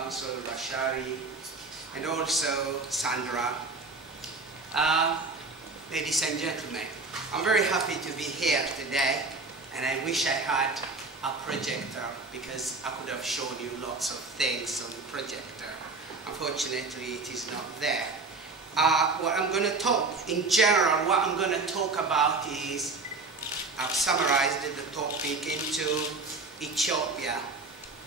Council Rashari, and also Sandra. Ladies and gentlemen, I'm very happy to be here today, and I wish I had a projector because I could have shown you lots of things on the projector. Unfortunately, it is not there. What I'm going to talk, in general, what I'm going to talk about is, I've summarized the topic into Ethiopia,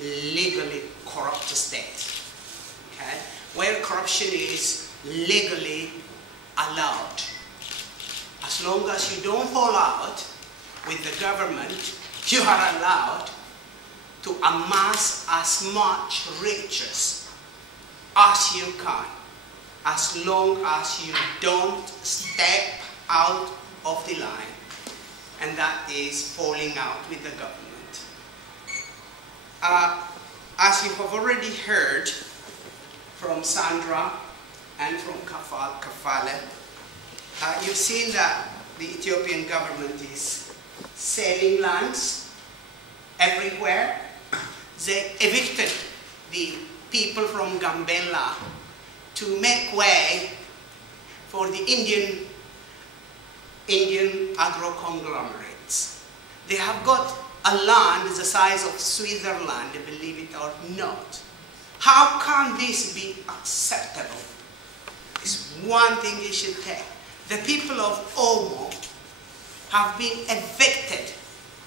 legally corrupt state, okay? Where corruption is legally allowed. As long as you don't fall out with the government, you are allowed to amass as much riches as you can, as long as you don't step out of the line, and that is falling out with the government. As you have already heard from Sandra and from Kafale, you've seen that the Ethiopian government is selling lands everywhere. They evicted the people from Gambella to make way for the Indian agro-conglomerates. They have got a land the size of Switzerland, believe it or not. How can this be acceptable? It's one thing you should take. The people of Omo have been evicted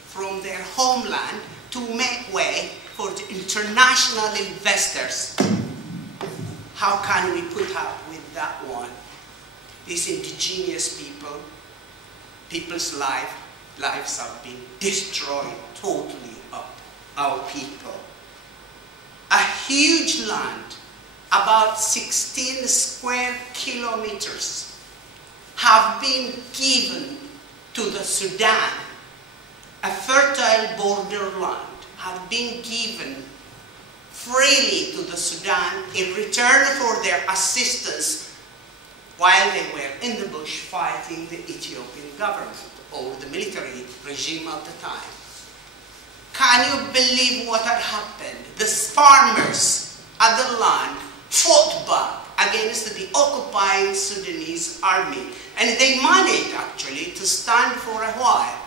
from their homeland to make way for the international investors. How can we put up with that one? These indigenous people, people's lives have been destroyed totally up. Our people. A huge land, about 16 square kilometers, have been given to the Sudan. A fertile borderland have been given freely to the Sudan in return for their assistance while they were in the bush fighting the Ethiopian government or the military regime at the time. Can you believe what had happened? The farmers at the land fought back against the occupying Sudanese army, and they managed actually to stand for a while.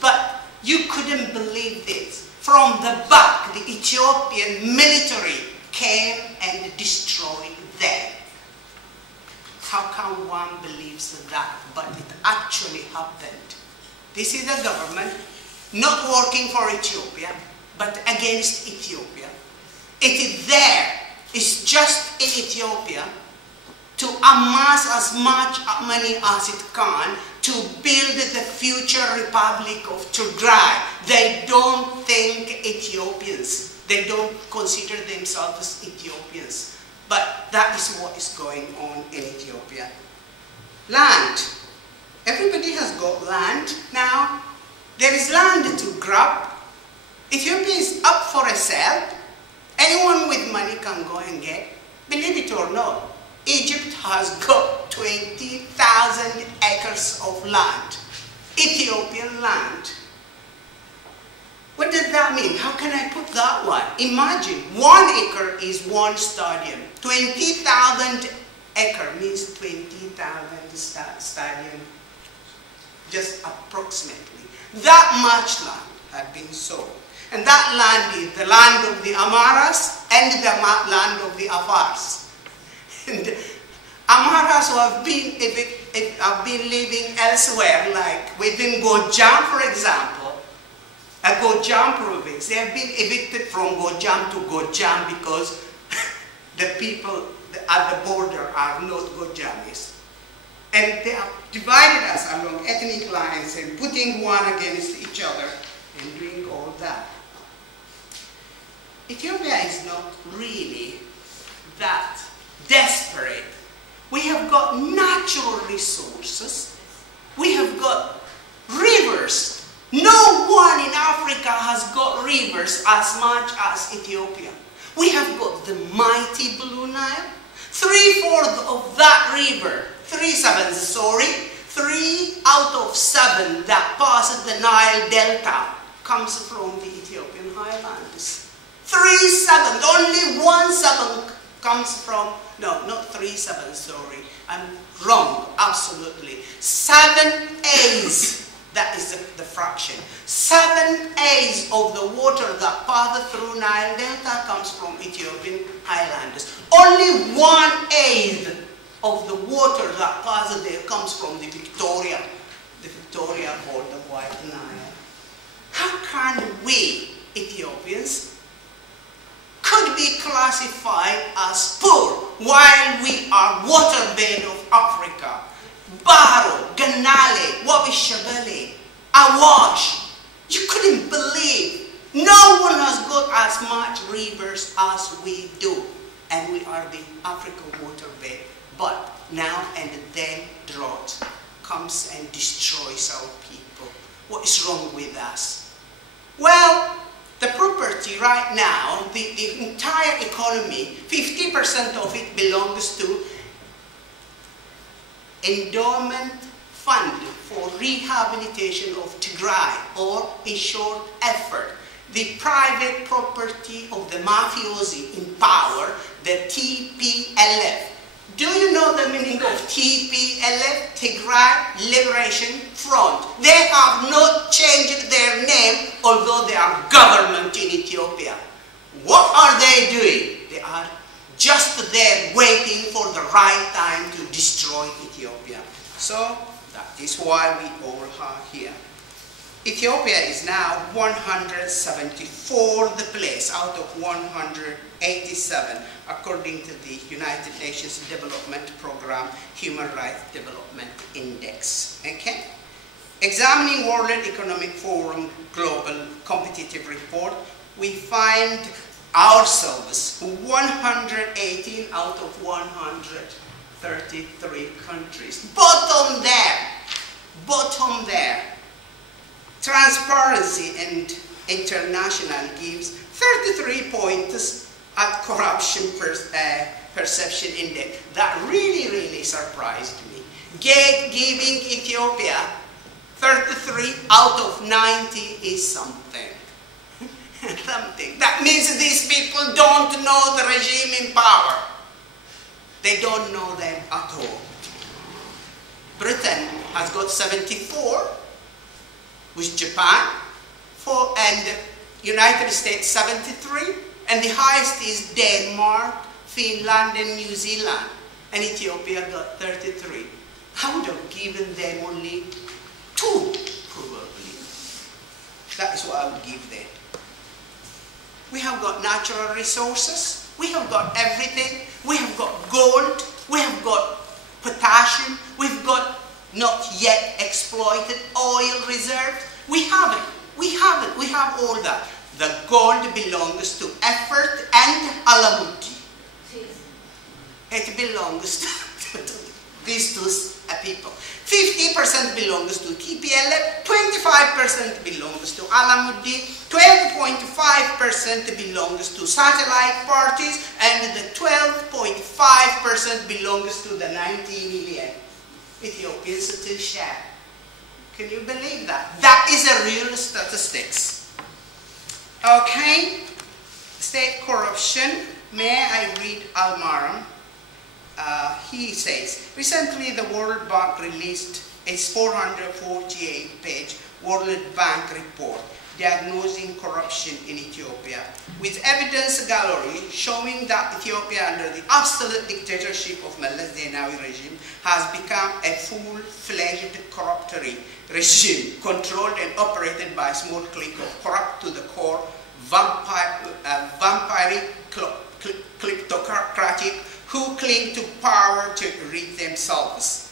But you couldn't believe this. From the back, the Ethiopian military came and destroyed them. How can one believe that? But it actually happened. This is a government not working for Ethiopia, but against Ethiopia. It is there. It's just in Ethiopia to amass as much money as it can to build the future Republic of Tigray. They don't think Ethiopians. They don't consider themselves as Ethiopians. But that is what is going on in Ethiopia. Land. Everybody has got land now. There is land to grab. Ethiopia is up for a sale. Anyone with money can go and get. Believe it or not, Egypt has got 20,000 acres of land. Ethiopian land. What does that mean? How can I put that one? Imagine 1 acre is 1 stadium. 20,000 acre means 20,000 stadium. Just approximately. That much land had been sold. And that land is the land of the Amaras and the land of the Afars. And Amaras who have been living elsewhere, like within Gojam, for example, a Gojam province. They have been evicted from Gojam to Gojam because the people at the border are not Gojamis. And they have divided us along ethnic lines and putting one against each other and doing all that. Ethiopia is not really that desperate. We have got natural resources. We have got rivers. No one in Africa has got rivers as much as Ethiopia. We have got the mighty Blue Nile. 3/4 of that river, 3 out of 7 that passes the Nile Delta comes from the Ethiopian highlands. 3/7, only 1/7 comes from, no, not 3/7, sorry, I'm wrong, absolutely. 7/8, that is the fraction. 7/8 of the water that passes through Nile Delta comes from Ethiopian highlanders. Only 1/8 of the water that passes there comes from the Victoria or the White Nile. How can we, Ethiopians, could be classified as poor while we are waterbed of Africa? Baro, Ganale, Wabishabele, Awash. You couldn't believe. No one has got as much rivers as we do. And we are the African waterbed. But now and then drought comes and destroys our people. What is wrong with us? Well, the property right now, the entire economy, 50% of it belongs to endowment fund for rehabilitation of Tigray, or in short, effort. The private property of the mafiosi in power, the TPLF. Do you know the meaning of TPLF? Tigray Liberation Front. They have not changed their name, although they are government in Ethiopia. What are they doing? They are just there waiting for the right time to destroy Ethiopia. So that is why we all are here. Ethiopia is now 174th place out of 187, according to the United Nations Development Program Human Rights Development Index. Okay? Examining World Economic Forum Global Competitive Report, we find ourselves 118 out of 133 countries. Bottom there. Transparency and International gives 33 points at Corruption Perception Index. That really surprised me. Giving Ethiopia 33 out of 90 is something. That means these people don't know the regime in power. They don't know them at all. Britain has got 74, with Japan, and United States 73, and the highest is Denmark, Finland, and New Zealand, and Ethiopia got 33. I would have given them only 2, probably. That is what I would give them. We have got natural resources, we have got everything, we have got gold, we have got potassium, we've got not yet exploited oil reserves. We have all that. The gold belongs to Effort and Alamuti. It belongs to these two people. 50% belongs to TPLF, 25% belongs to Alamuddin, 12.5% belongs to satellite parties, and the 12.5% belongs to the 90 million Ethiopians to share. Can you believe that? That is a real statistics. Okay, state corruption. May I read Almaram? He says, recently the World Bank released its 448-page World Bank report diagnosing corruption in Ethiopia, with evidence gallery showing that Ethiopia under the absolute dictatorship of Meles Zenawi regime has become a full-fledged corruptory regime controlled and operated by a small clique of corrupt to the core, vampiric, kleptocratic, who cling to power to rid themselves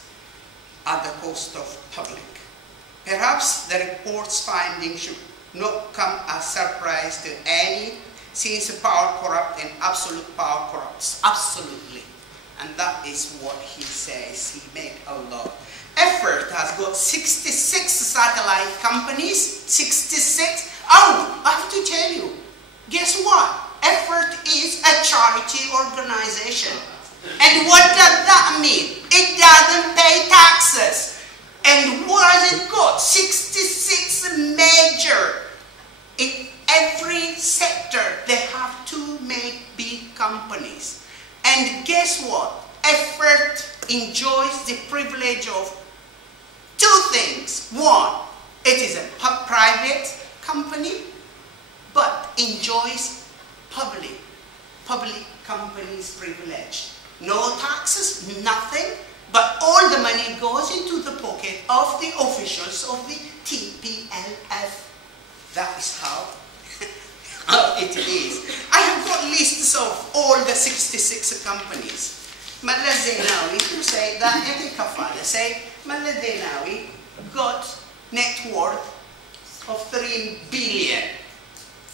at the cost of public. Perhaps the report's findings should not come as a surprise to any, since power corrupts and absolute power corrupts. Absolutely. And that is what he says. He made a lot. Effort has got 66 satellite companies. 66. Oh, I have to tell you. Guess what? Effort is a charity organization. And what does that mean? It doesn't pay taxes. And what has it got? 66 major. In every sector, they have companies. And guess what? Effort enjoys the privilege of two things. One, it is a private company, but enjoys public company's privilege. No taxes, nothing, but all the money goes into the pocket of the officials of the TPLF. That is how it is. I have got lists of all the 66 companies. Malla Zenawi, you say that every kafala say Malla Zenawi got net worth of 3 billion.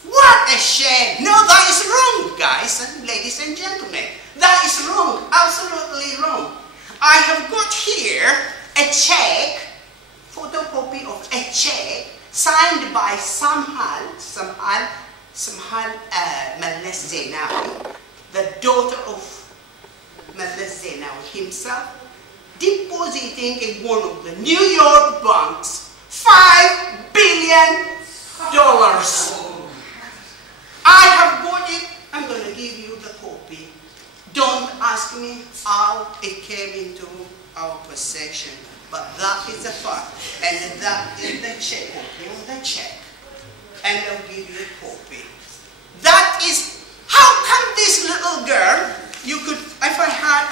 What a shame! No, that is wrong, guys and ladies and gentlemen. That is wrong, absolutely wrong. I have got here a check, photocopy of a check signed by Samhal Malla Zenawi, the daughter of Malla Zenawi himself, depositing in one of the New York banks $5 billion. I have got it. I'm going to give you the copy. Don't ask me how it came into our possession, but that is a fact, and that is the check, copy of the check, and I'll give you a copy. That is, how come this little girl, you could, if I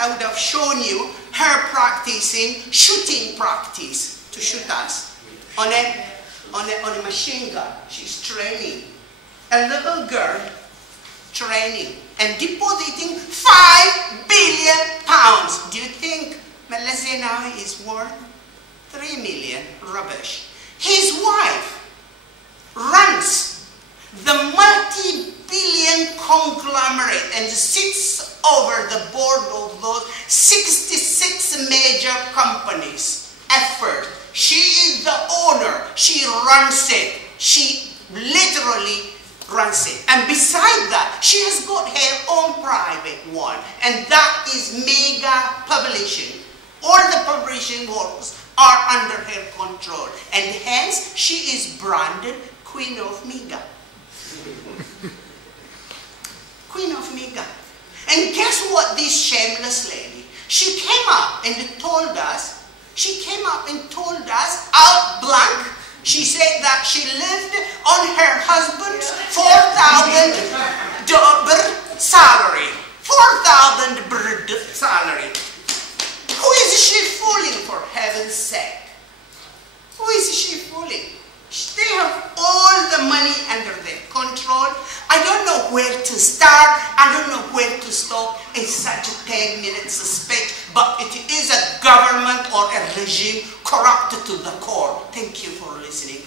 would have shown you her practicing shooting practice to shoot us on a machine gun. She's training. A little girl training and depositing £5 billion. Do you think Malla Zenawi is worth 3 million? Rubbish. His wife runs the multi-billion conglomerate and sits over the board of those 66 major companies. Effort. She is the owner. She runs it. She literally runs it. And beside that, she has got her own private one, and that is Mega Publishing. All the publishing works are under her control, and hence she is branded Queen of Mega. Queen of Mega. And guess what, this shameless lady, she came up and told us, out blank, she said that she lived on her husband's $4,000 salary. $4,000 salary. Who is she fooling, for heaven's sake? Who is she fooling? They have all the money under their control. I don't know where to start. I don't know where to stop in such a 10-minute speech, but it is a government or a regime corrupted to the core. Thank you for listening.